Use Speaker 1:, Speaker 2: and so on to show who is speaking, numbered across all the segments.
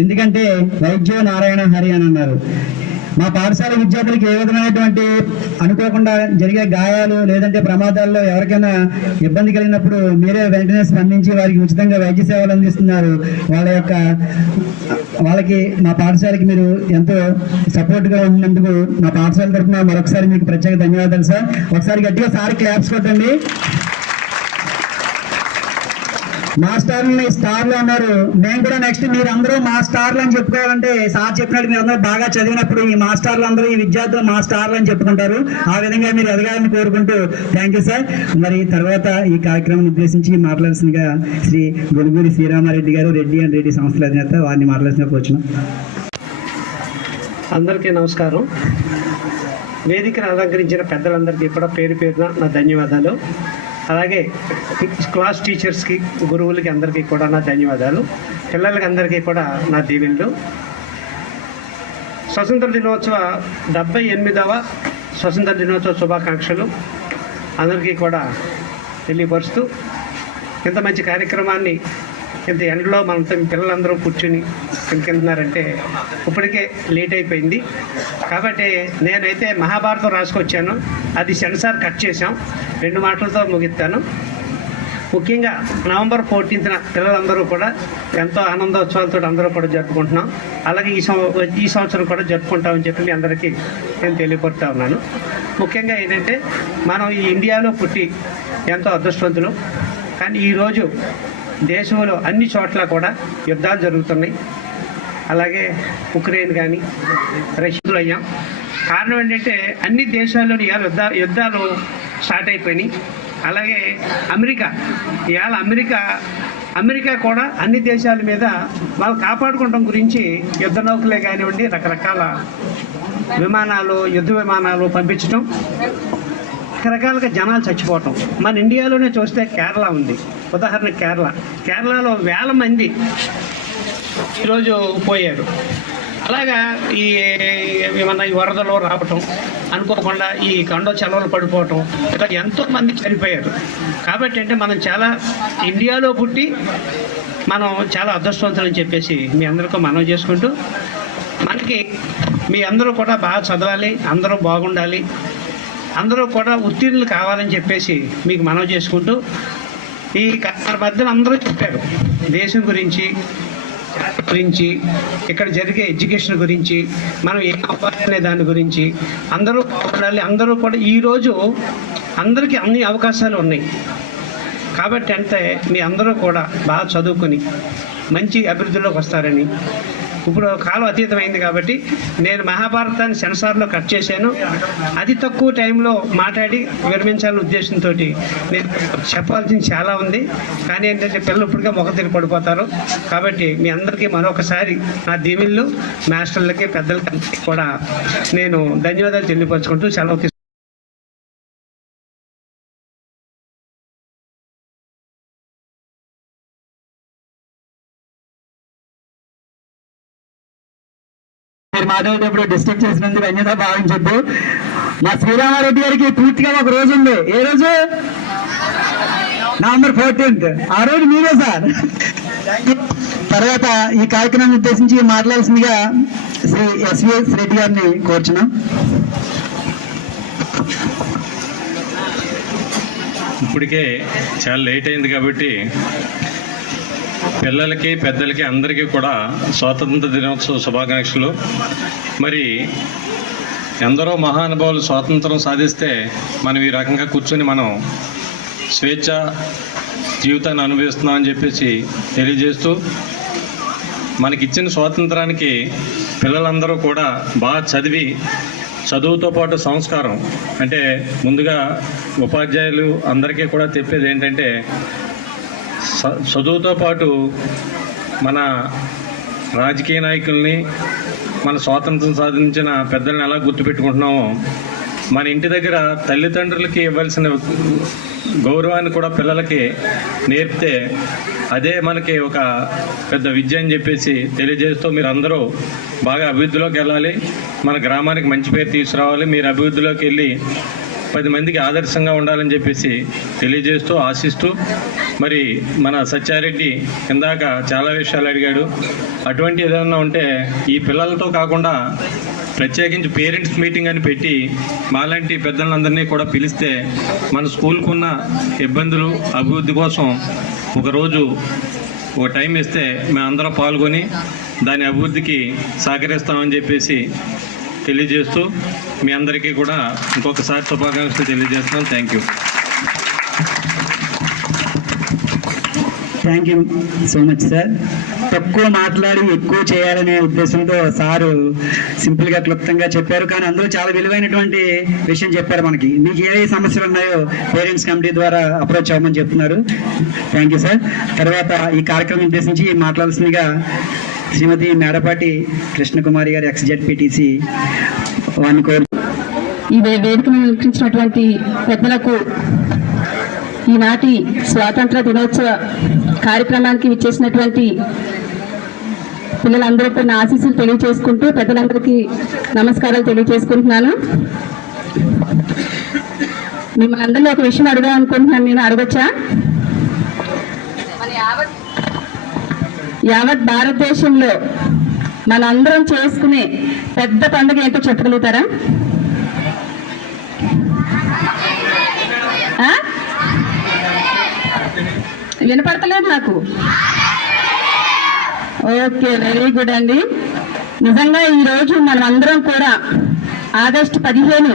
Speaker 1: ఎందుకంటే వైద్యో నారాయణ హరి అని అన్నారు. మా పాఠశాల విద్యార్థులకు ఏ విధమైనటువంటి అనుకోకుండా జరిగే గాయాలు లేదంటే ప్రమాదాల్లో ఎవరికైనా ఇబ్బంది కలిగినప్పుడు మీరే వెంటనే స్పందించి వారికి ఉచితంగా వైద్య సేవలు అందిస్తున్నారు. వాళ్ళ యొక్క వాళ్ళకి మా పాఠశాలకి మీరు ఎంతో సపోర్ట్గా ఉన్నందుకు మా పాఠశాల తరఫున మరొకసారి మీకు ప్రత్యేక ధన్యవాదాలు సార్. ఒకసారి గట్టిగా సార్ క్లాప్స్ కొట్టండి. మా స్టార్లని స్టార్లు అన్నారు. నేను కూడా నెక్స్ట్ మీరు అందరూ మా స్టార్లు అని చెప్పుకోవాలంటే సార్ చెప్పినట్టు మీరు అందరూ బాగా చదివినప్పుడు ఈ మా స్టార్లు అందరూ ఈ విద్యార్థులు మా స్టార్లు అని చెప్పుకుంటారు. ఆ విధంగా మీరు ఎదగాలని కోరుకుంటూ థ్యాంక్ యూ సార్ మరి తర్వాత ఈ కార్యక్రమం ఉద్దేశించి మాట్లాడాల్సిందిగా శ్రీ గొడుగురి శ్రీరామారెడ్డి గారు రెడ్డి అండ్ రెడ్డి సంస్థల అధినేత వారిని మాట్లాడాల్సిన కూర్చున్నాం.
Speaker 2: అందరికీ నమస్కారం. వేదికను అలంకరించిన పెద్దలందరికీ కూడా పేరు పేరున నా ధన్యవాదాలు. అలాగే క్లాస్ టీచర్స్కి గురువులకి అందరికీ కూడా నా ధన్యవాదాలు. పిల్లలకి అందరికీ కూడా నా దీవెనలు. స్వతంత్ర దినోత్సవ డెబ్బై ఎనిమిదవ స్వతంత్ర దినోత్సవ శుభాకాంక్షలు అందరికీ కూడా తెలియపరుస్తూ ఇంత మంచి కార్యక్రమాన్ని ఇంత ఎండలో మనతో పిల్లలందరూ కూర్చుని వెళ్తున్నారంటే ఇప్పటికే లేట్ అయిపోయింది. కాబట్టి నేనైతే మహాభారతం రాసుకొచ్చాను. అది సెన్సార్ కట్ చేశాం. రెండు మాటలతో ముగిస్తాను. ముఖ్యంగా నవంబర్ ఫోర్టీన్త్న పిల్లలందరూ కూడా ఎంతో ఆనందోత్సవాలతో అందరూ కూడా జరుపుకుంటున్నాం. అలాగే ఈ సంవ ఈ సంవత్సరం కూడా జరుపుకుంటామని చెప్పి మీ అందరికీ నేను తెలియపడుతూ ఉన్నాను. ముఖ్యంగా ఏంటంటే మనం ఈ ఇండియాలో పుట్టి ఎంతో అదృష్టవంతులు. కానీ ఈరోజు దేశంలో అన్ని చోట్ల కూడా యుద్ధాలు జరుగుతున్నాయి. అలాగే ఉక్రెయిన్ కానీ రష్యాలో అయ్యాం. కారణం ఏంటంటే అన్ని దేశాల్లోని ఇవాళ యుద్ధ యుద్ధాలు స్టార్ట్ అయిపోయినాయి. అలాగే అమెరికా ఇవాళ అమెరికా అమెరికా కూడా అన్ని దేశాల మీద వాళ్ళు కాపాడుకోవడం గురించి యుద్ధ నౌకలే కానివ్వండి రకరకాల విమానాలు యుద్ధ విమానాలు పంపించడం రకరకాలుగా జనాలు చచ్చిపోవటం. మన ఇండియాలోనే చూస్తే కేరళ ఉంది. ఉదాహరణ కేరళ. కేరళలో వేల మంది ఈరోజు పోయారు. అలాగా ఈ ఏమన్నా ఈ వరదలు రావటం అనుకోకుండా ఈ కండో చలవలు పడిపోవటం ఇలా ఎంతో మంది చనిపోయారు. కాబట్టి అంటే మనం చాలా ఇండియాలో పుట్టి మనం చాలా అదృష్టవంతులని చెప్పేసి మీ అందరికీ మనం చేసుకుంటూ మనకి మీ అందరూ కూడా బాగా చదవాలి అందరూ బాగుండాలి. అందరూ కూడా ఉత్తీర్ణులు కావాలని చెప్పేసి మీకు మనవి చేసుకుంటూ ఈ మన మధ్యన అందరూ చెప్పారు. దేశం గురించి గురించి ఇక్కడ జరిగే ఎడ్యుకేషన్ గురించి మనం ఏం అవ్వాలనే దాని గురించి అందరూ బాగుండాలి అందరూ కూడా ఈరోజు అందరికీ అన్ని అవకాశాలు ఉన్నాయి. కాబట్టి అంటే మీ అందరూ కూడా బాగా చదువుకొని మంచి అభివృద్ధిలోకి వస్తారని ఇప్పుడు కాలం అతీతమైంది కాబట్టి నేను మహాభారతాన్ని సెన్సార్లో కట్ చేశాను. అతి తక్కువ టైంలో మాట్లాడి విరమించాలనే ఉద్దేశంతో నేను చెప్పాల్సింది చాలా ఉంది. కానీ ఏంటంటే పిల్లలు ఇప్పటికే మొక్క తిరిగి పడిపోతారు. కాబట్టి మీ అందరికీ మరొకసారి నా దీవెళ్ళు మాస్టర్లకి పెద్దలకి కూడా నేను ధన్యవాదాలు తెలియపరచుకుంటూ సెలవు
Speaker 1: మాట్లాడేటప్పుడు డిస్టర్బ్ చేసినందుకు అన్యత భావించొద్దు మా శ్రీరామారెడ్డి గారికి పూర్తిగా ఒక రోజు ఉంది. ఏ రోజు? నవంబర్ ఫోర్టీన్త్ ఆ రోజు మీరే సార్. తర్వాత ఈ కార్యక్రమాన్ని ఉద్దేశించి మాట్లాడాల్సిందిగా శ్రీ ఎస్విఎస్ రెడ్డి గారిని కోర్చున్నాం.
Speaker 3: ఇప్పటికే చాలా లేట్ అయింది కాబట్టి పిల్లలకి పెద్దలకి అందరికీ కూడా స్వాతంత్ర దినోత్సవ శుభాకాంక్షలు. మరి ఎందరో మహానుభావులు స్వాతంత్రం సాధిస్తే మనం ఈ రకంగా కూర్చొని మనం స్వేచ్ఛ జీవితాన్ని అనుభవిస్తున్నాం అని చెప్పేసి తెలియజేస్తూ మనకిచ్చిన స్వాతంత్రానికి పిల్లలందరూ కూడా బాగా చదివి చదువుతో పాటు సంస్కారం. అంటే ముందుగా ఉపాధ్యాయులు అందరికీ కూడా చెప్పేది ఏంటంటే చదువుతో పాటు మన రాజకీయ నాయకుల్ని మన స్వాతంత్రం సాధించిన పెద్దల్ని ఎలా గుర్తుపెట్టుకుంటున్నామో మన ఇంటి దగ్గర తల్లిదండ్రులకి ఇవ్వాల్సిన గౌరవాన్ని కూడా పిల్లలకి నేర్పితే అదే మనకి ఒక పెద్ద విద్య అని చెప్పేసి తెలియజేస్తూ మీరు అందరూ బాగా అభివృద్ధిలోకి వెళ్ళాలి. మన గ్రామానికి మంచి పేరు తీసుకురావాలి. మీరు అభివృద్ధిలోకి వెళ్ళి పది మందికి ఆదర్శంగా ఉండాలని చెప్పేసి తెలియజేస్తూ ఆశిస్తూ మరి మన సత్యారెడ్డి ఇందాక చాలా విషయాలు అడిగాడు. అటువంటి ఏదైనా ఉంటే ఈ పిల్లలతో కాకుండా ప్రత్యేకించి పేరెంట్స్ మీటింగ్ అని పెట్టి మాలాంటి పెద్దలందరినీ కూడా పిలిస్తే మన స్కూల్కున్న ఇబ్బందులు అభివృద్ధి కోసం ఒకరోజు ఒక టైం ఇస్తే మేమందరం పాల్గొని దాని అభివృద్ధికి సహకరిస్తామని చెప్పేసి తెలియజేస్తూ మీ అందరికీ కూడా ఇంకొకసారి శుభాకాంక్షలు తెలియజేస్తున్నాను. Thank you
Speaker 1: thank you so much sir తక్కువ మాట్లాడి ఎక్కువ చేయాలనే ఉద్దేశంతో సారు సింపుల్గా క్లుప్తంగా చెప్పారు. కానీ అందులో చాలా విలువైనటువంటి విషయం చెప్పారు మనకి. మీకు ఏ ఏ సమస్యలు ఉన్నాయో పేరెంట్స్ కమిటీ ద్వారా అప్రోచ్ అవ్వమని చెప్తున్నారు. థ్యాంక్ యూ సార్ తర్వాత ఈ కార్యక్రమం ఉద్దేశించి మాట్లాడాల్సిందిగా శ్రీమతి మేడపాటి కృష్ణకుమారి గారి ఎక్స్ జెడ్పీటీసీ వారిని కోరు
Speaker 4: ఈ వేదికను నిర్వహించినటువంటి పెద్దలకు ఈనాటి స్వాతంత్ర దినోత్సవ కార్యక్రమానికి విచ్చేసినటువంటి పిల్లలందరికీ నా ఆశీస్సులు తెలియజేసుకుంటూ పెద్దలందరికీ నమస్కారాలు తెలియజేసుకుంటున్నాను. మిమ్మల్ని అందరిలో ఒక విషయం అడుగుదాం అనుకుంటున్నాను. నేను అడగచ్చా? యావత్ భారతదేశంలో మనందరం చేసుకునే పెద్ద పండుగ ఏంటో చెప్పగలుగుతారా? ఆ? వినపడతలేదు నాకు. ఓకే వెరీ గుడ్ అండి. నిజంగా ఈ రోజు అందరం కూడా ఆగస్టు పదిహేను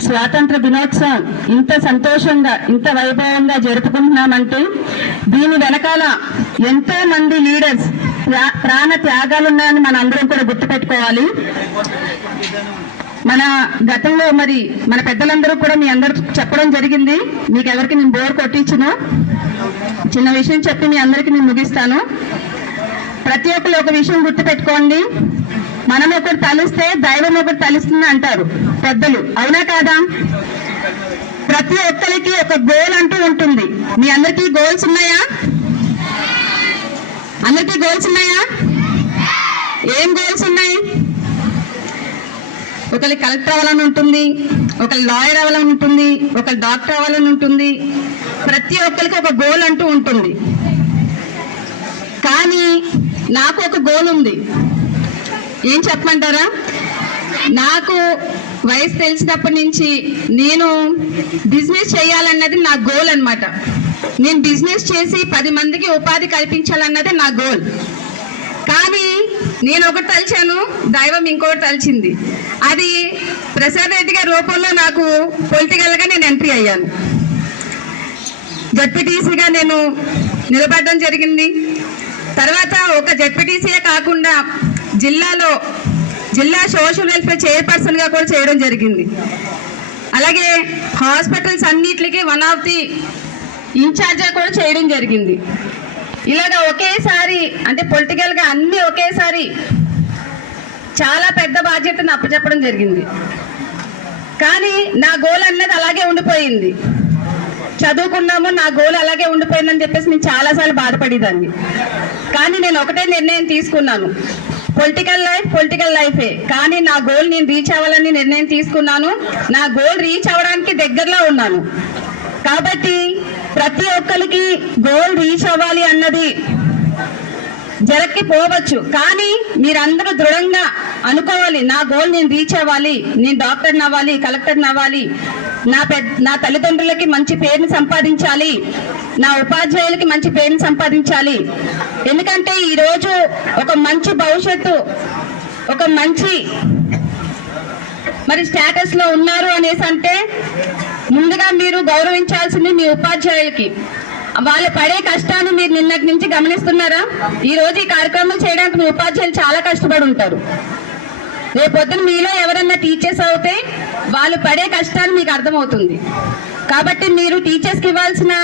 Speaker 4: స్వాతంత్ర దినోత్సవం ఇంత సంతోషంగా ఇంత వైభవంగా జరుపుకుంటున్నామంటే దీని వెనకాల ఎంతో మంది లీడర్స్ ప్రాణ త్యాగాలు ఉన్నాయని మన అందరం కూడా గుర్తుపెట్టుకోవాలి. మన గతంలో మరి మన పెద్దలందరూ కూడా మీ అందరూ చెప్పడం జరిగింది. మీకు ఎవరికి నేను బోర్ కొట్టించను. చిన్న విషయం చెప్పి మీ అందరికి నేను ముగిస్తాను. ప్రతి ఒక్కరు ఒక విషయం గుర్తుపెట్టుకోండి. మనం ఒకటి తలిస్తే దైవం ఒకటి తలుస్తుంది అంటారు పెద్దలు. అవునా కాదా? ప్రతి ఒక్కరికి ఒక గోల్ అంటూ ఉంటుంది. మీ అందరికీ గోల్స్ ఉన్నాయా? అందరికీ గోల్స్ ఉన్నాయా? ఏం గోల్స్ ఉన్నాయి? ఒకరి కలెక్టర్ అవ్వాలని ఉంటుంది ఒకరి లాయర్ అవ్వాలని ఉంటుంది ఒకరి డాక్టర్ అవ్వాలని ఉంటుంది. ప్రతి ఒక్కరికి ఒక గోల్ అంటూ ఉంటుంది. కానీ నాకు ఒక గోల్ ఉంది. ఏం చెప్పమంటారా? నాకు వయసు తెలిసినప్పటి నుంచి నేను బిజినెస్ చేయాలన్నది నా గోల్ అనమాట నేను బిజినెస్ చేసి పది మందికి ఉపాధి కల్పించాలన్నదే నా గోల్. కానీ నేను ఒకటి తలిచాను దైవం ఇంకొకటి తలిచింది. అది ప్రసాద్ రెడ్డి గారి రూపంలో నాకు పొలిటికల్గా నేను ఎంట్రీ అయ్యాను. జడ్పీటీసీగా నేను నిలబడడం జరిగింది. తర్వాత ఒక జడ్పీటీసీయే కాకుండా జిల్లాలో జిల్లా సోషల్ వెల్ఫేర్ చైర్పర్సన్గా కూడా చేయడం జరిగింది. అలాగే హాస్పిటల్స్ అన్నిటికీ వన్ ఆఫ్ ది ఇన్ఛార్జ్గా కూడా చేయడం జరిగింది. ఇలాగ ఒకేసారి అంటే పొలిటికల్గా అన్ని ఒకేసారి చాలా పెద్ద బాధ్యతను అప్పచెప్పడం జరిగింది. కానీ నా గోల్ అన్నది అలాగే ఉండిపోయింది. చదువుకున్నాము నా గోల్ అలాగే ఉండిపోయిందని చెప్పేసి నేను చాలాసార్లు బాధపడేదాన్ని. కానీ నేను ఒకటే నిర్ణయం తీసుకున్నాను. పొలిటికల్ లైఫ్ పొలిటికల్ లైఫే కానీ నా గోల్ నేను రీచ్ అవ్వాలని నిర్ణయం తీసుకున్నాను. నా గోల్ రీచ్ అవ్వడానికి దగ్గరలో ఉన్నాను. కాబట్టి ప్రతి ఒక్కరికి గోల్ రీచ్ అవ్వాలి అన్నది జరక్కి పోవచ్చు. కానీ మీరందరూ దృఢంగా అనుకోవాలి నా గోల్ నేను రీచ్ అవ్వాలి నేను డాక్టర్ అవ్వాలి కలెక్టర్ అవ్వాలి నా పెద్ద నా తల్లిదండ్రులకి మంచి పేరుని సంపాదించాలి. నా ఉపాధ్యాయులకి మంచి పేరుని సంపాదించాలి. ఎందుకంటే ఈరోజు ఒక మంచి భవిష్యత్తు ఒక మంచి మరి స్టేటస్లో ఉన్నారు అనేసి అంటే ముందుగా మీరు గౌరవించాల్సింది మీ ఉపాధ్యాయులకి. వాళ్ళు పడే కష్టాన్ని మీరు నిన్నటి నుంచి గమనిస్తున్నారా? ఈ రోజు ఈ కార్యక్రమం చేయడానికి మీ ఉపాధ్యాయులు చాలా కష్టపడి ఉంటారు. రేపొద్దున మీలో ఎవరన్నా టీచర్స్ అవుతే వాళ్ళు పడే కష్టాన్ని మీకు అర్థమవుతుంది. కాబట్టి మీరు టీచర్స్కి ఇవ్వాల్సిన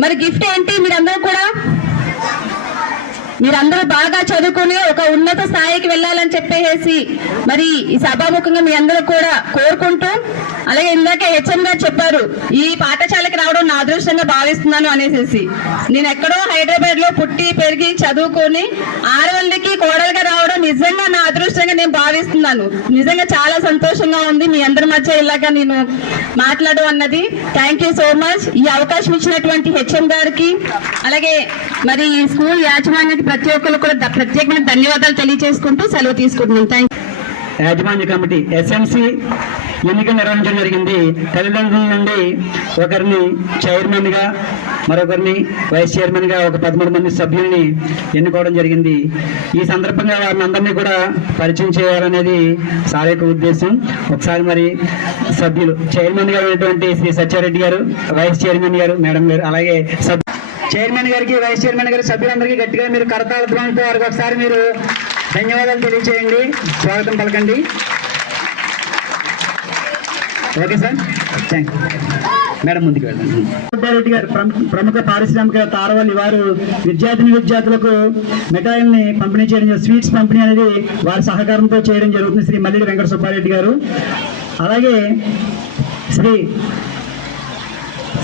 Speaker 4: మరి గిఫ్ట్ ఏంటి? మీరందరూ కూడా మీరందరూ బాగా చదువుకుని ఒక ఉన్నత స్థాయికి వెళ్ళాలని చెప్పేసి మరి ఈ సభాముఖంగా మీ అందరూ కూడా కోరుకుంటూ అలాగే ఇందాక హెచ్ఎం గారు చెప్పారు ఈ పాఠశాలకి రావడం నా అదృష్టంగా భావిస్తున్నాను అనేసి నేను ఎక్కడో హైదరాబాద్లో పుట్టి పెరిగి చదువుకొని ఆడవాళ్ళకి కోడలుగా రావడం నిజంగా నా అదృష్టంగా నేను భావిస్తున్నాను. నిజంగా చాలా సంతోషంగా ఉంది మీ అందరి మధ్య ఇలాగా నేను మాట్లాడడం అన్నది. థ్యాంక్ యూ సో మచ్ ఈ అవకాశం ఇచ్చినటువంటి హెచ్ఎం గారికి అలాగే మరి ఈ స్కూల్ యాజమాన్యానికి ప్రతి ఒక్కరు కూడా ప్రత్యేకమైన ధన్యవాదాలు తెలియజేసుకుంటూ సెలవు తీసుకుంటున్నాం. థ్యాంక్
Speaker 1: యాజమాన్య కమిటీ ఎస్ఎంసి ఎన్నిక నిర్వహించడం జరిగింది. తల్లిదండ్రుల నుండి ఒకరిని చైర్మన్గా మరొకరిని వైస్ చైర్మన్గా ఒక పదమూడు మంది సభ్యుల్ని ఎన్నుకోవడం జరిగింది. ఈ సందర్భంగా వారిని అందరినీ కూడా పరిచయం చేయాలనేది సార్ యొక్క ఉద్దేశం. ఒకసారి మరి సభ్యులు చైర్మన్గా గారు ఉన్నటువంటి శ్రీ సత్యారెడ్డి గారు వైస్ చైర్మన్ గారు మేడం గారు అలాగే సభ్యులు చైర్మన్ గారికి వైస్ చైర్మన్ గారి సభ్యులందరికీ గట్టిగా మీరు కరతాళ ధ్వనితో వారికి ఒకసారి మీరు ధన్యవాదాలు తెలియజేయండి స్వాగతం పలకండి. Okay sir. థ్యాంక్ మేడం ముందుకు వెళ్ళండి రెడ్డి గారు ప్రముఖ- పారిశ్రామిక తారవల్లి వారు విద్యార్థిని విద్యార్థులకు మిఠాయిల్ని పంపిణీ చేయడం స్వీట్స్ పంపిణీ అనేది వారి సహకారంతో చేయడం జరుగుతుంది. శ్రీ మల్లిడి వెంకట సుబ్బారెడ్డి గారు. అలాగే శ్రీ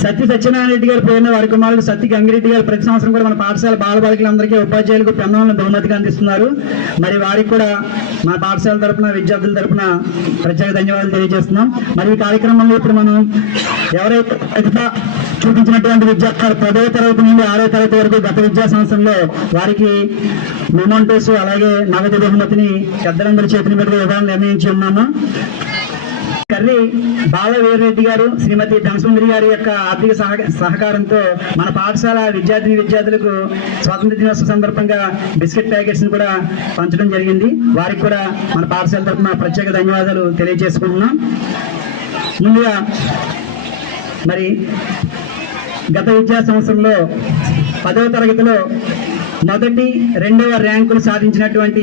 Speaker 1: సత్య సత్యనారాయణ రెడ్డి గారు పోయిన వారి కుమారుడు సత్య గంగిరెడ్డి గారు ప్రతి సంవత్సరం కూడా మన పాఠశాల బాల బాలికలందరికీ ఉపాధ్యాయులకు పెన్నులను బహుమతిగా అందిస్తున్నారు. మరి వారికి కూడా మా పాఠశాల తరఫున విద్యార్థుల తరఫున ప్రత్యేక ధన్యవాదాలు తెలియజేస్తున్నాం. మరి ఈ కార్యక్రమంలో ఇప్పుడు మనం ఎవరైతే ప్రతిభ చూపించినటువంటి విద్యార్థులు పదవ తరగతి నుండి ఆరో తరగతి వరకు గత విద్యా సంవత్సరంలో వారికి మొమెంటోస్ అలాగే నగదు బహుమతిని పెద్దలందరి చేతుల మీదుగా ఇవ్వాలని నిర్ణయించి ఉన్నాము. కర్రీ బాలవీరెడ్డి గారు శ్రీమతి ధనసుందరి గారి యొక్క ఆర్థిక సహక- సహకారంతో మన పాఠశాల విద్యార్థిని విద్యార్థులకు స్వాతంత్ర దినోత్సవ సందర్భంగా బిస్కెట్ ప్యాకెట్స్ కూడా పంచడం జరిగింది. వారికి కూడా మన పాఠశాల తరఫున ప్రత్యేక ధన్యవాదాలు తెలియజేసుకుంటున్నాం. ముందుగా మరి గత విద్యా సంవత్సరంలో పదవ తరగతిలో మొదటి రెండవ ర్యాంకులు సాధించినటువంటి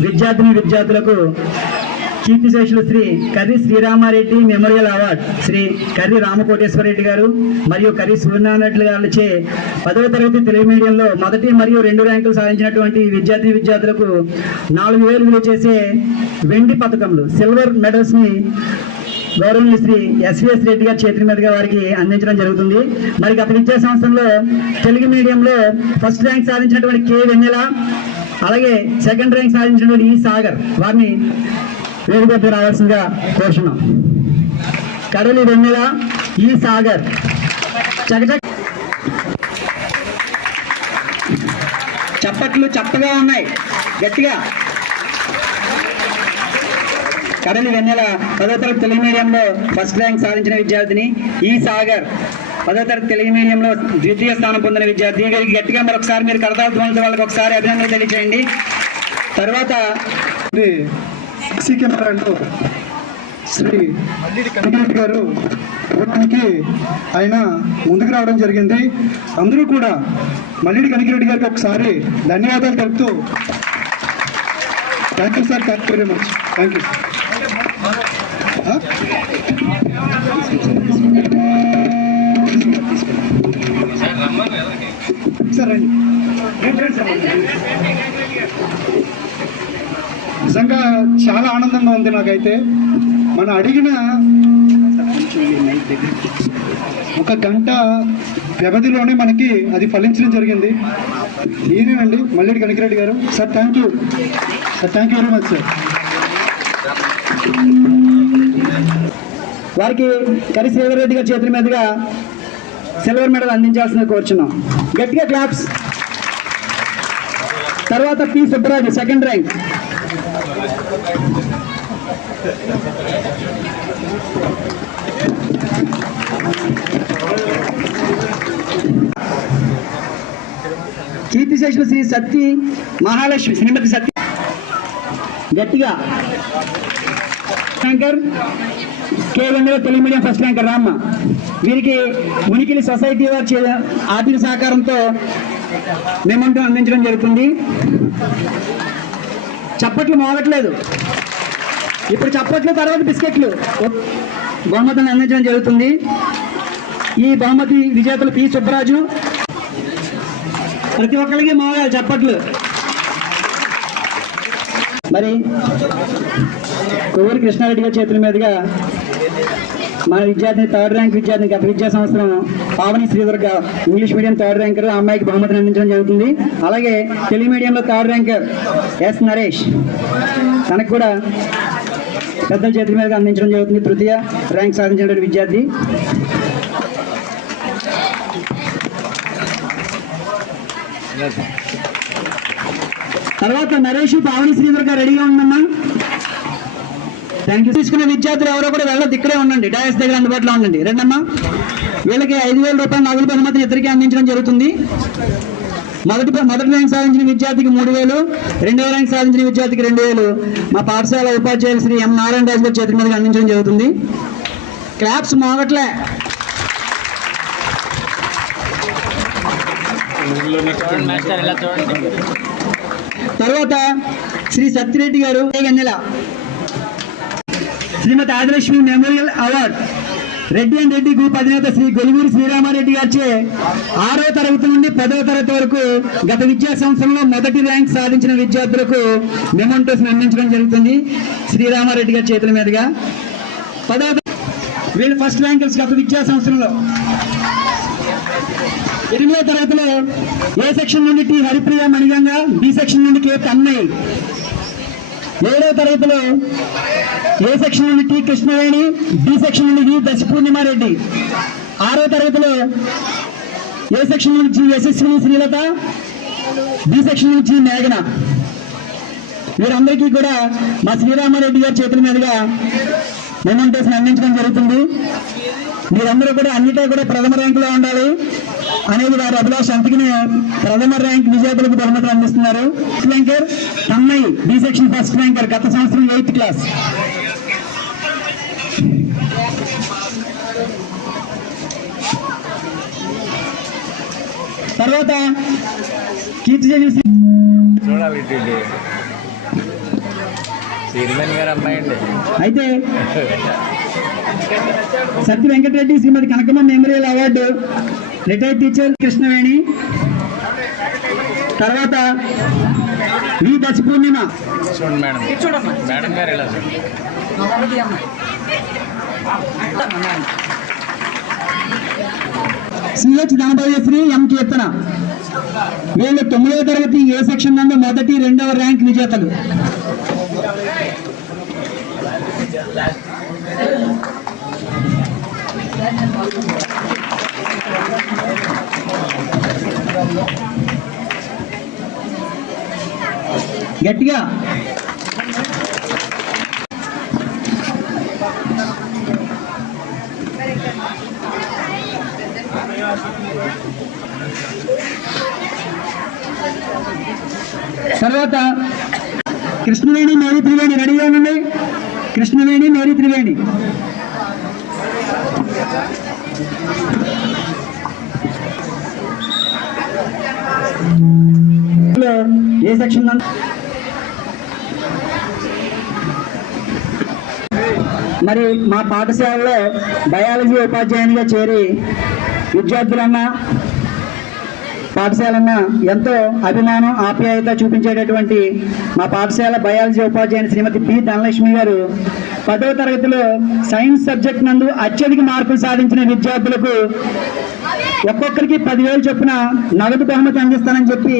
Speaker 1: విద్యార్థిని విద్యార్థులకు కీర్తిశేషులు శ్రీ కర్రి శ్రీరామారెడ్డి మెమోరియల్ అవార్డ్ శ్రీ కర్రి రామకోటేశ్వరరెడ్డి గారు మరియు కర్రి సూర్యనారాయణ గారిచే పదవ తరగతి తెలుగు మీడియంలో మొదటి మరియు రెండు ర్యాంకులు సాధించినటువంటి విద్యార్థి విద్యార్థులకు నాలుగు వేలు విలువ చేసే వెండి పథకములు సిల్వర్ మెడల్స్ని గౌరవనీయ శ్రీ ఎస్విఎస్ రెడ్డి గారి చేతుల మీదుగా వారికి అందించడం జరుగుతుంది. మరి గత విద్యా సంవత్సరంలో తెలుగు మీడియంలో ఫస్ట్ ర్యాంక్ సాధించినటువంటి కె వెన్నెల అలాగే సెకండ్ ర్యాంక్ సాధించినటువంటి ఈ సాగర్ వారిని వేదికకు రావాల్సిందిగా కోరుచున్నాం. కడలి వెన్నెల ఈ సాగర్. చకచక్ చప్పట్లు చప్పగా ఉన్నాయి. గట్టిగా. కడలి వెన్నెల పదో తరగతి తెలుగు మీడియంలో ఫస్ట్ ర్యాంక్ సాధించిన విద్యార్థిని ఈ సాగర్. పదో తరగతి తెలుగు మీడియంలో ద్వితీయ స్థానం పొందిన విద్యార్థి. గారికి గట్టిగా మరొకసారి మీరు కడతాల వాళ్ళకి ఒకసారి అభినందనలు తెలియజేయండి తర్వాత
Speaker 5: సీసీ కెమెరాలో శ్రీ వెంకటరెడ్డి గారు ఓటానికి ఆయన ముందుకు రావడం జరిగింది. అందరూ కూడా మల్లిడి కనికిరెడ్డి గారికి ఒకసారి ధన్యవాదాలు తెలుపుతూ thank you sir thank you very much. Thank you. Sir రండి. నిజంగా చాలా ఆనందంగా ఉంది నాకైతే. మనం అడిగిన ఒక గంట వ్యవధిలోనే మనకి అది ఫలించడం జరిగింది. ఈయనండి మల్లెడి కనకిరెడ్డి గారు. Sir thank you sir thank you very much sir
Speaker 1: వారికి కరి శ్రీధర్ రెడ్డి గారి చేతుల మీదుగా సిల్వర్ మెడల్ అందించాల్సిన కోరుచున్నాం. గట్టిగా క్లాప్స్ తర్వాత పి సుబ్బరాజు సెకండ్ ర్యాంక్ కీర్తిశేషులు శ్రీ సత్తి మహాలక్ష్మి శ్రీమతి సత్య గట్టిగా. Shankar K Vengala Telugu medium first ranker రామ్మ. వీరికి ఉనికిని సొసైటీ వారి చే- ఆర్థిక సహకారంతో మేమంటూ అందించడం జరుగుతుంది. చప్పట్లు మోగట్లేదు. ఇప్పుడు చప్పట్లు తర్వాత బిస్కెట్లు. బహుమతులను అందించడం జరుగుతుంది. ఈ బహుమతి విజేతలు పి. సుబ్బరాజు. ప్రతి ఒక్కరికి మోగాలి చప్పట్లు. మరి కొవ్వూరి కృష్ణారెడ్డి గారి చేతుల మీదుగా మన విద్యార్థిని థర్డ్ ర్యాంక్ విద్యార్థి గత విద్యా సంవత్సరం Pavani Sridurga English medium third ranker ఆ అమ్మాయికి బహుమతిని అందించడం జరుగుతుంది. అలాగే తెలుగు మీడియంలో థర్డ్ ర్యాంకర్ ఎస్ నరేష్ తనకు కూడా పెద్దల చేతుల మీద అందించడం జరుగుతుంది. తృతీయ ర్యాంక్ సాధించినటువంటి విద్యార్థి. తర్వాత నరేష్ పావని శ్రీధర్ గారు రెడీగా ఉందమ్మా. థ్యాంక్ యూ తీసుకున్న విద్యార్థులు ఎవరో కూడా వెళ్ళదు ఇక్కడే ఉండండి. డయాస్ దగ్గర అందుబాటులో ఉండండి. రెండమ్మా. వీళ్ళకి ఐదు వేల రూపాయల నగదు బహుమతిని ఇద్దరికి అందించడం జరుగుతుంది. మొదటి మొదటి ర్యాంక్ సాధించిన విద్యార్థికి మూడు వేలు రెండవ ర్యాంక్ సాధించిన విద్యార్థికి రెండు వేలు. మా పాఠశాల ఉపాధ్యాయులు శ్రీ ఎం నారాయణ రాజు గారి చేతుల మీదకి అందించడం జరుగుతుంది. క్లాప్స్ మోగట్లే. తర్వాత శ్రీ సత్యరెడ్డి గారు నెల Srimati Adilakshmi memorial award. Reddy and Reddy group అధినేత శ్రీ గొలుగూరు శ్రీరామారెడ్డి గారిచే ఆరో తరగతి నుండి పదవ తరగతి వరకు గత విద్యా సంవత్సరంలో మొదటి ర్యాంక్ సాధించిన విద్యార్థులకు మెమోంటోస్ అందించడం జరుగుతుంది శ్రీరామారెడ్డి గారి చేతుల మీదుగా. పదవ వీళ్ళు ఫస్ట్ ర్యాంకర్స్ గత విద్యా సంవత్సరంలో. ఎనిమిదో తరగతిలో ఏ సెక్షన్ నుండి T Haripriya Maniganga B section నుండి కే కన్నయ్య ఏడవ తరగతిలో ఏ సెక్షన్ నుండి టి కృష్ణవేణి బి సెక్షన్ నుండి వి దశ పూర్ణిమారెడ్డి ఆరో తరగతిలో ఏ సెక్షన్ నుంచి యశస్విని శ్రీలత బి సెక్షన్ నుంచి మేఘన. వీరందరికీ కూడా మా శ్రీరామారెడ్డి గారి చేతుల మీదుగా మెమెంటోస్ అందించడం జరుగుతుంది. మీరందరూ కూడా అన్నిటా కూడా ప్రథమ ర్యాంకులో ఉండాలి. అనేది వారి అభిలాష. అందుకనే ప్రథమ ర్యాంక్ విజేతలకు బహుమతులు అందిస్తున్నారు. First ranker Tammayya B section first ranker గత సంవత్సరం ఎయిత్ క్లాస్. తర్వాత కీర్తి చేసి
Speaker 6: చూడాలి అమ్మాయి
Speaker 1: అయితే Satya Venkatareddy Srimati Kanakamma memorial award retired teacher Krishnaveni తర్వాత వి దశ పూర్ణిమ సిహెచ్ ధనభవ్యశ్రీ ఎం కీర్తన. వీళ్ళు తొమ్మిదవ తరగతి ఏ సెక్షన్ నందు మొదటి రెండవ ర్యాంక్ విజేతలు. గట్టిగా. తర్వాత కృష్ణవేణి మేరీ త్రివేణి రెడీగా ఉండండి. Krishnaveni Mary Triveni. A section మరి మా పాఠశాలలో బయాలజీ ఉపాధ్యాయునిగా చేరి విద్యార్థులన్నా పాఠశాలన్న ఎంతో అభిమానం ఆప్యాయత చూపించేటటువంటి మా పాఠశాల బయాలజీ ఉపాధ్యాయుని శ్రీమతి పి. ధనలక్ష్మి గారు పదవ తరగతిలో సైన్స్ సబ్జెక్ట్ నందు అత్యధిక మార్కులు సాధించిన విద్యార్థులకు ఒక్కొక్కరికి పదివేలు చొప్పున నగదు బహుమతి అందిస్తానని చెప్పి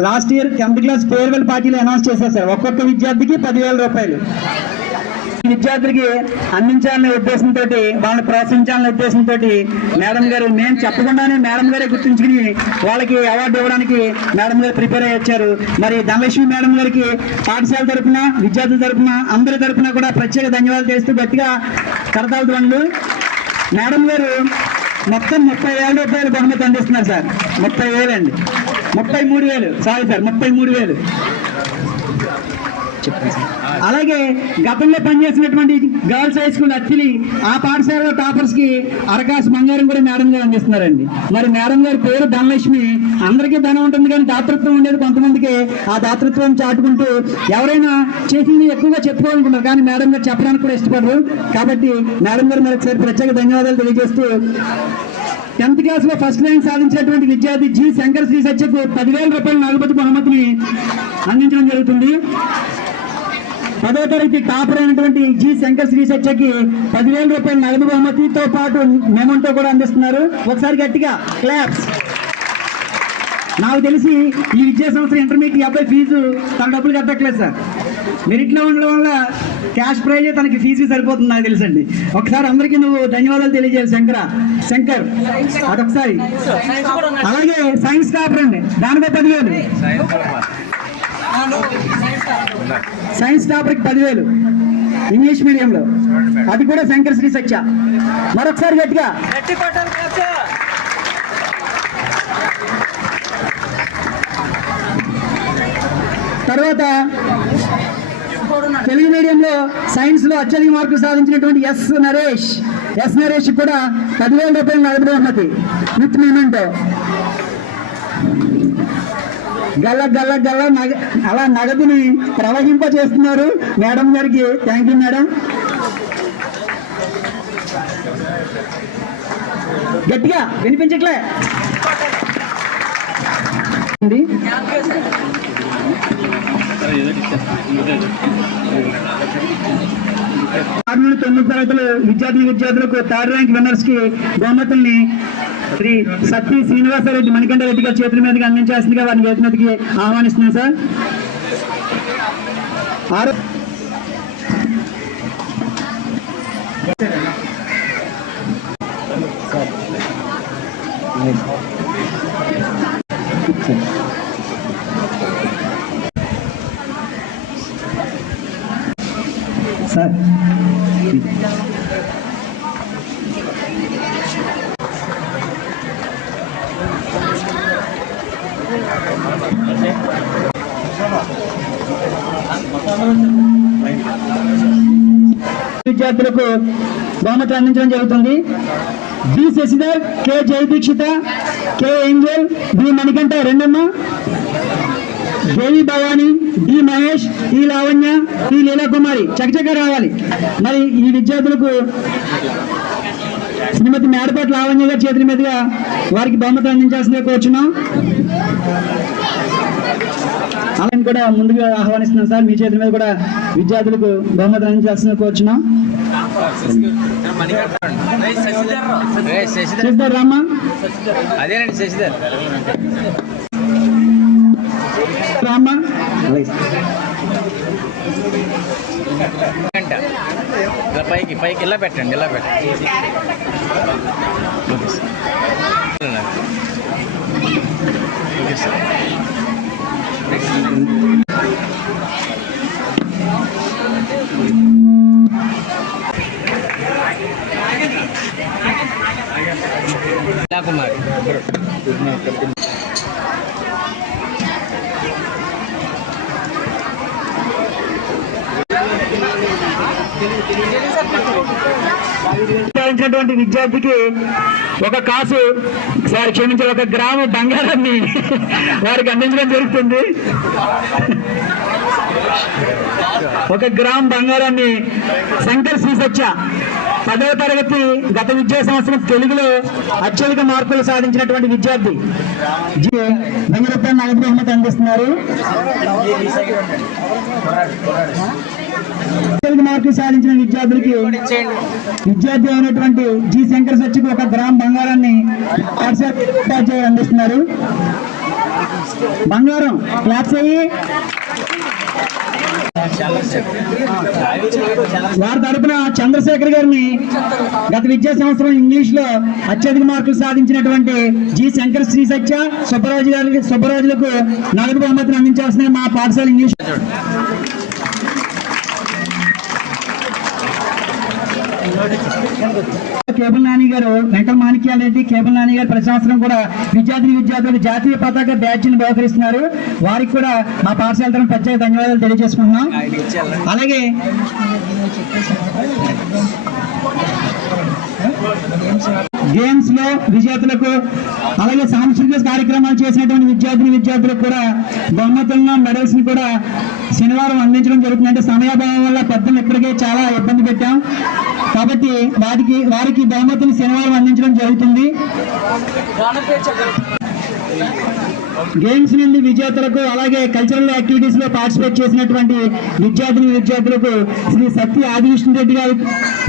Speaker 1: last year tenth class farewell పార్టీలో అనౌన్స్ చేశారు సార్. ఒక్కొక్క విద్యార్థికి పదివేల రూపాయలు. ఈ విద్యార్థులకి అందించాలనే ఉద్దేశంతో వాళ్ళని ప్రోత్సహించాలనే ఉద్దేశంతో మేడం గారు మేము చెప్పకుండానే మేడం గారే గుర్తుంచుకుని వాళ్ళకి అవార్డు ఇవ్వడానికి మేడం గారు ప్రిపేర్ అయ్యి వచ్చారు. మరి ధనలక్ష్మి మేడం గారికి పాఠశాల తరఫున విద్యార్థుల తరఫున అందరి తరపున కూడా ప్రత్యేక ధన్యవాదాలు చేస్తూ గట్టిగా కరతాల ధ్వనులు. మేడం గారు మొత్తం ముప్పై వేల రూపాయలు బహుమతి అందిస్తున్నారు సార్. ముప్పై వేలండి. అండి ముప్పై మూడు వేలు. సారీ సార్ ముప్పై మూడు వేలు. అలాగే గతంలో పనిచేసినటువంటి గర్ల్స్ హై స్కూల్ అత్తిలి ఆ పాఠశాలలో టాపర్స్కి అరకాసు బంగారం కూడా మేడం గారు అందిస్తున్నారండి. మరి మేడం గారి పేరు ధనలక్ష్మి. అందరికీ ధనం ఉంటుంది కానీ దాతృత్వం ఉండేది కొంతమందికి. ఆ దాతృత్వం చాటుకుంటూ ఎవరైనా చేసింది ఎక్కువగా చెప్పుకోవాలనుకుంటారు కానీ మేడం గారు చెప్పడానికి కూడా ఇష్టపడరు. కాబట్టి మేడం గారు మరొకసారి ప్రత్యేక ధన్యవాదాలు తెలియజేస్తూ టెన్త్ క్లాస్లో ఫస్ట్ ర్యాంక్ సాధించినటువంటి విద్యార్థి జి శంకర్ శ్రీ సత్యకు పదివేల రూపాయల నాగపతి బహుమతిని అందించడం జరుగుతుంది. పదో తరగతి టాపర్ అయినటువంటి జి శంకర్ శ్రీ సత్యకి పదివేల రూపాయల నగదు బహుమతితో పాటు మెమంటో కూడా అందిస్తున్నారు. ఒకసారి గట్టిగా క్లాప్స్. నాకు తెలిసి ఈ విద్యా సంవత్సరం ఇంటర్మీడియట్ అబ్బాయి ఫీజు తన డబ్బులు కట్టట్లేదు సార్. మెరిట్లో ఉండడం వల్ల క్యాష్ ప్రైజే తనకి ఫీజు సరిపోతుంది నాకు తెలుసండి. ఒకసారి అందరికీ నువ్వు ధన్యవాదాలు తెలియజేయాలి శంకర. శంకర్ అదొకసారి. అలాగే సైన్స్ టాపర్ అండి దానిపై పదివేలు. సైన్స్ టాపర్కి పదివేలు. ఇంగ్లీష్ మీడియంలో. అది కూడా శంకర్ శ్రీ సత్య. మరొకసారి గట్టిగా. తర్వాత తెలుగు మీడియంలో సైన్స్లో అత్యధిక మార్కులు సాధించినటువంటి ఎస్ నరేష్. ఎస్ నరేష్ కూడా పదివేల రూపాయలు నగదు బహుమతి విత్ మేమెంటో గల్ల గల్ల గల్ల నగ అలా నగదుని ప్రవహింప చేస్తున్నారు మేడం గారికి. Thank you madam. గట్టిగా వినిపించట్లే. అండి. ఆరు నుండి తొమ్మిది తరగతులు విద్యార్థి విద్యార్థులకు థర్డ్ ర్యాంక్ విన్నర్స్కి బహుమతుల్ని శ్రీ సత్తి శ్రీనివాసరెడ్డి మణికంఠ రెడ్డి గారి చేతుల మీదకి అందించాల్సిందిగా వారిని చేతి మీదకి ఆహ్వానిస్తున్నాం సార్. విద్యార్థులకు బహుమతి అందించడం జరుగుతుంది. B Sasidhar K Jayadeekshitha K Angel B Manikantha Rendamma Devi Bhavani D Mahesh E Lavanya E లీలా కుమారి చకచక రావాలి. మరి ఈ విద్యార్థులకు శ్రీమతి మేడపాటి లావణ్య గారి చేతుల మీదుగా వారికి బహుమతి అందించాల్సిందే కోరుచున్నాం. అలాని కూడా ముందుగా ఆహ్వానిస్తున్నాం సార్. మీ చేతుల మీద కూడా విద్యార్థులకు బహుమతులు అందించాల్సిన కోరుచున్నాం.
Speaker 6: శశిధర్
Speaker 1: రామ్మా.
Speaker 6: అదేనండి శశిధర్
Speaker 1: రామ్మా.
Speaker 6: ఇలా పైకి పైకి ఇలా పెట్టండి ఇలా పెట్టండి okay sir okay sir Kumar
Speaker 1: సంపాదించినటువంటి విద్యార్థికి ఒక కాసు సార్ క్షమించే ఒక గ్రామ బంగారాన్ని వారికి అందించడం జరుగుతుంది. ఒక గ్రామ బంగారాన్ని శంకర్ శ్రీ సత్య పదవ తరగతి గత విద్యా సంవత్సరం తెలుగులో అత్యధిక మార్కులు సాధించినటువంటి విద్యార్థి. జి వెయ్యి అందిస్తున్నారు. మార్కులు సాధించిన విద్యార్థులకి విద్యార్థి అయినటువంటి జి శంకర్ సత్యకు ఒక గ్రామ్ బంగారాన్ని ఉపాధ్యాయులు అందిస్తున్నారు. బంగారం క్లాప్స్ అయ్యి వారి తరపున చంద్రశేఖర్ గారిని గత విద్యా సంవత్సరం ఇంగ్లీష్లో అత్యధిక మార్కులు సాధించినటువంటి జి శంకర్ శ్రీ సత్య సుబ్బరాజు గారికి సుబ్బరాజులకు నగదు బహుమతిని అందించాల్సిన మా పాఠశాల ఇంగ్లీష్ కేబుల్ నాని గారు వెంకట మాణిక్యాల రెడ్డి కేబుల్ నాని గారు ప్రశాసనం కూడా విద్యార్థిని విద్యార్థులకు జాతీయ పతాక బ్యాడ్జిని బహుకరిస్తున్నారు. వారికి కూడా మా పాఠశాల తరఫున ప్రత్యేక ధన్యవాదాలు తెలియజేసుకుంటున్నాం. అలాగే గేమ్స్లో విజేతలకు అలాగే సాంస్కృతిక కార్యక్రమాలు చేసినటువంటి విద్యార్థిని విద్యార్థులకు కూడా బహుమతులను మెడల్స్ని కూడా శనివారం అందించడం జరుగుతుంది అంటే సమయాభావం వల్ల పెద్దలు ఇప్పటికే చాలా ఇబ్బంది పెట్టాం. కాబట్టి వారికి వారికి బహుమతిని శనివారం అందించడం జరుగుతుంది. గేమ్స్ నుండి విజేతలకు అలాగే కల్చరల్ యాక్టివిటీస్లో పార్టిసిపేట్ చేసినటువంటి విద్యార్థిని విద్యార్థులకు శ్రీ సత్య ఆదివిష్ణు రెడ్డి గారి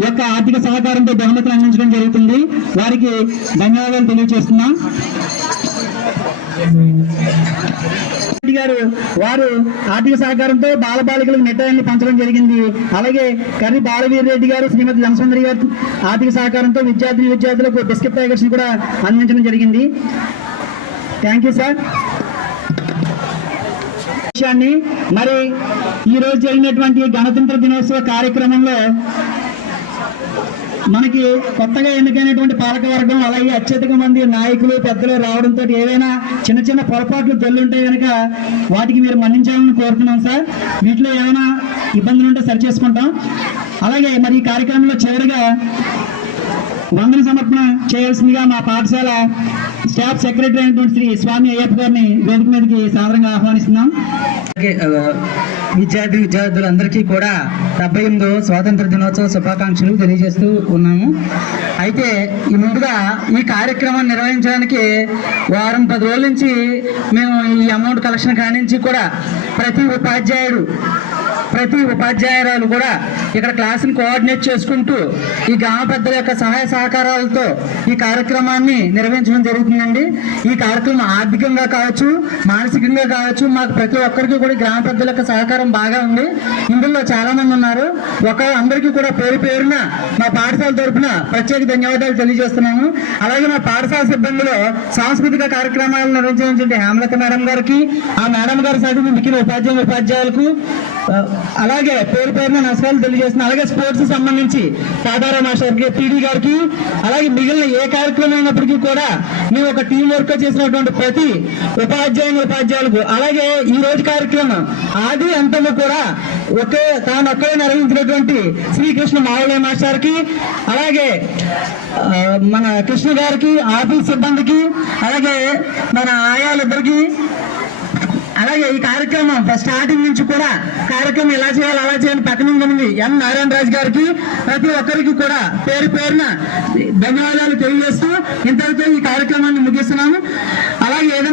Speaker 1: యొక్క ఆర్థిక సహకారంతో బహుమతులు అందించడం జరుగుతుంది. వారికి ధన్యవాదాలు తెలియజేస్తున్నాం. రెడ్డి గారు వారు ఆర్థిక సహకారంతో బాలబాలికలకు మిఠాయిల్ని పంచడం జరిగింది. అలాగే కర్రి బాలవీర్ రెడ్డి గారు శ్రీమతి ధనసుందరి గారు ఆర్థిక సహకారంతో విద్యార్థిని విద్యార్థులకు బిస్కెట్ ప్యాకెట్స్ కూడా అందించడం జరిగింది. థ్యాంక్ యూ సార్ విషయాన్ని మరి ఈ రోజు జరిగినటువంటి గణతంత్ర దినోత్సవ కార్యక్రమంలో మనకి కొత్తగా ఎన్నికైనటువంటి పాలకవర్గం అలాగే అత్యధిక మంది నాయకులు పెద్దలు రావడంతో ఏవైనా చిన్న చిన్న పొరపాట్లు జల్లుంటే కనుక వాటికి మీరు మన్నించాలని కోరుతున్నాం సార్. వీటిలో ఏమైనా ఇబ్బందులు ఉంటే సరి చేసుకుంటాం. అలాగే మరి ఈ కార్యక్రమంలో చివరిగా వందన సమర్పణ చేయాల్సిందిగా మా పాఠశాల స్టాఫ్ సెక్రటరీ అయినటువంటి శ్రీ స్వామి అయ్యప్ప గారిని వేదిక మీదకి సాధారణంగా ఆహ్వానిస్తున్నాం. విద్యార్థి విద్యార్థులందరికీ కూడా డెబ్బై ఎనిమిదో స్వాతంత్ర దినోత్సవ శుభాకాంక్షలు తెలియజేస్తూ ఉన్నాము. అయితే ఈ ముందుగా ఈ కార్యక్రమాన్ని నిర్వహించడానికి వారం పది రోజుల నుంచి మేము ఈ అమౌంట్ కలెక్షన్ కానించి కూడా ప్రతి ఉపాధ్యాయుడు ప్రతి ఉపాధ్యాయురాలు కూడా ఇక్కడ క్లాసును కోఆర్డినేట్ చేసుకుంటూ ఈ గ్రామ పెద్దల యొక్క సహాయ సహకారాలతో ఈ కార్యక్రమాన్ని నిర్వహించడం జరుగుతుందండి. ఈ కార్యక్రమం ఆర్థికంగా కావచ్చు మానసికంగా కావచ్చు మాకు ప్రతి ఒక్కరికి కూడా గ్రామ పెద్దల యొక్క సహకారం బాగా ఉంది. ఇందులో చాలా మంది ఉన్నారు. ఒక అందరికీ కూడా పేరు పేరున మా పాఠశాల తరపున ప్రత్యేక ధన్యవాదాలు తెలియజేస్తున్నాము. అలాగే మా పాఠశాల సిబ్బందిలో సాంస్కృతిక కార్యక్రమాలు నిర్వహించినటువంటి హేమలత మేడం గారికి ఆ మేడం గారి సైతం మిగిలిన ఉపాధ్యాయులు ఉపాధ్యాయులకు అలాగే పేరు పేరున నమస్కారాలు తెలియజేస్తున్నాను అలాగే స్పోర్ట్స్ సంబంధించి తాతారా మాస్టర్ గారికి పీడీ గారికి అలాగే మిగిలిన ఏ కార్యక్రమం అయినప్పటికీ కూడా మేము ఒక టీం వర్క్ చేసినటువంటి ప్రతి ఉపాధ్యాయుని ఉపాధ్యాయులకు అలాగే ఈ రోజు కార్యక్రమం ఆది అంతము కూడా ఒకే తాను ఒక్కడే నిర్వహించినటువంటి శ్రీకృష్ణ మావళే మాస్టర్కి అలాగే మన కృష్ణ గారికి ఆఫీస్ సిబ్బందికి అలాగే మన ఆయాలిద్దరికి అలాగే ఈ కార్యక్రమం స్టార్టింగ్ నుంచి కూడా కార్యక్రమం ఎలా చేయాలి అలా చేయాలి పక్కన ఉంది ఎం నారాయణ రాజు గారికి ప్రతి ఒక్కరికి కూడా పేరు పేరున ధన్యవాదాలు తెలియజేస్తూ ఇంతవరకు ఈ కార్యక్రమాన్ని ముగిస్తున్నాము. అలాగే ఏదైనా